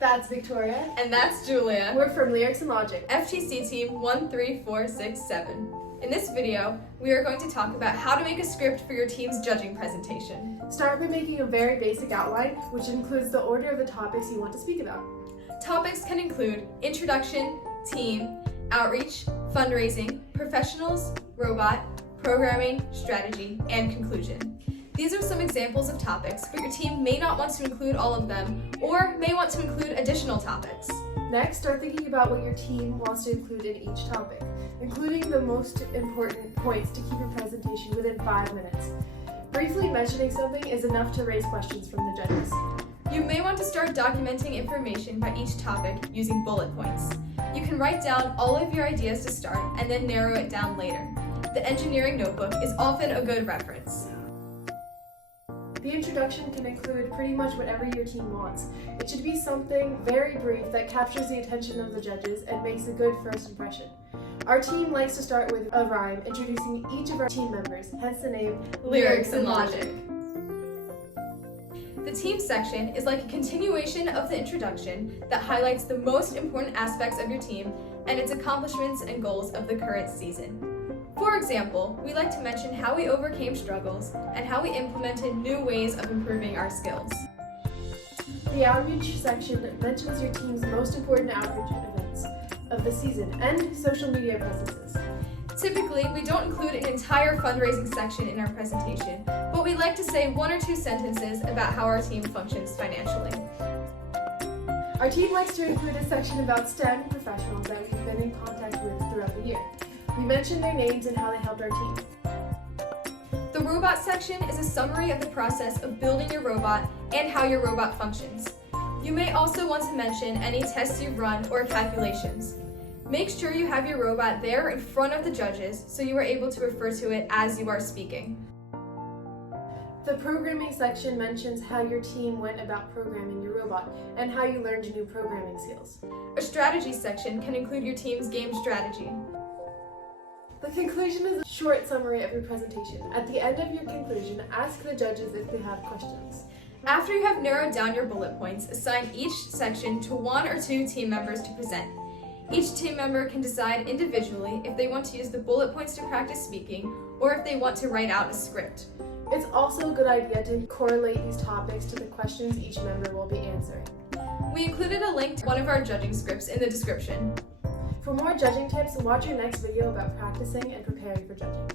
That's Victoria. And that's Julia. We're from Lyrics and Logic. FTC Team 13467. In this video, we are going to talk about how to make a script for your team's judging presentation. Start by making a very basic outline, which includes the order of the topics you want to speak about. Topics can include introduction, team, outreach, fundraising, professionals, robot, programming, strategy, and conclusion. These are some examples of topics, but your team may not want to include all of them or may want to include additional topics. Next, start thinking about what your team wants to include in each topic, including the most important points to keep your presentation within 5 minutes. Briefly mentioning something is enough to raise questions from the judges. You may want to start documenting information by each topic using bullet points. You can write down all of your ideas to start and then narrow it down later. The engineering notebook is often a good reference. The introduction can include pretty much whatever your team wants. It should be something very brief that captures the attention of the judges and makes a good first impression. Our team likes to start with a rhyme introducing each of our team members, hence the name Lyrics and Logic. The team section is like a continuation of the introduction that highlights the most important aspects of your team and its accomplishments and goals of the current season. For example, we like to mention how we overcame struggles and how we implemented new ways of improving our skills. The outreach section mentions your team's most important outreach events of the season and social media presences. Typically, we don't include an entire fundraising section in our presentation, but we like to say 1 or 2 sentences about how our team functions financially. Our team likes to include a section about STEM professionals that we've been in contact with throughout the year. We mention their names and how they helped our team. The robot section is a summary of the process of building your robot and how your robot functions. You may also want to mention any tests you've run or calculations. Make sure you have your robot there in front of the judges so you are able to refer to it as you are speaking. The programming section mentions how your team went about programming your robot and how you learned new programming skills. A strategy section can include your team's game strategy. The conclusion is a short summary of your presentation. At the end of your conclusion, ask the judges if they have questions. After you have narrowed down your bullet points, assign each section to 1 or 2 team members to present. Each team member can decide individually if they want to use the bullet points to practice speaking or if they want to write out a script. It's also a good idea to correlate these topics to the questions each member will be answering. We included a link to one of our judging scripts in the description. For more judging tips, watch our next video about practicing and preparing for judging.